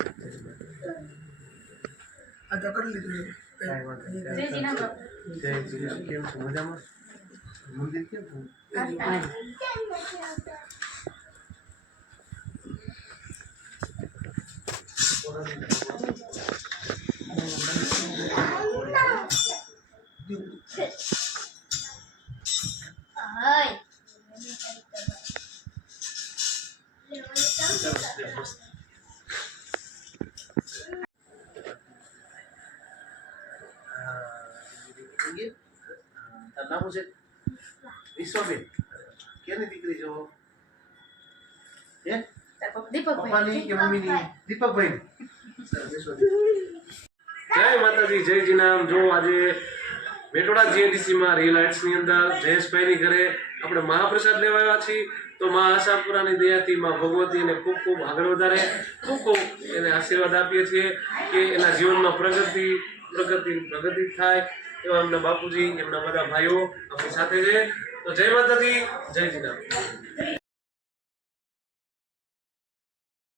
આ તો કરી લીધું કેમ છો મજામાં? મંદિર કેમ છું? નામ છે વિશ્વબેન. કેની દીકરી છો? પપ્પાની કે મમ્મીની? દીપકભાઈ. જય માતાજી, જય જીનામ. જો આજે મેટોડા જીએડીસીમાં રિલાયન્સની અંદર જયેશભાઈની ઘરે આપણે મહાપ્રસાદ લેવા આવ્યા છીએ. તો મા આશાપુરાની દયાથી મા ભગવતી એને ખૂબ ખૂબ આગળ વધારે, ખૂબ ખૂબ એને આશીર્વાદ આપીએ છીએ કે એના જીવનમાં પ્રગતિ થાય એવા એમના બાપુજી, એમના બધા ભાઈઓ આપણી સાથે છે. તો જય માતાજી, જય જીનામ.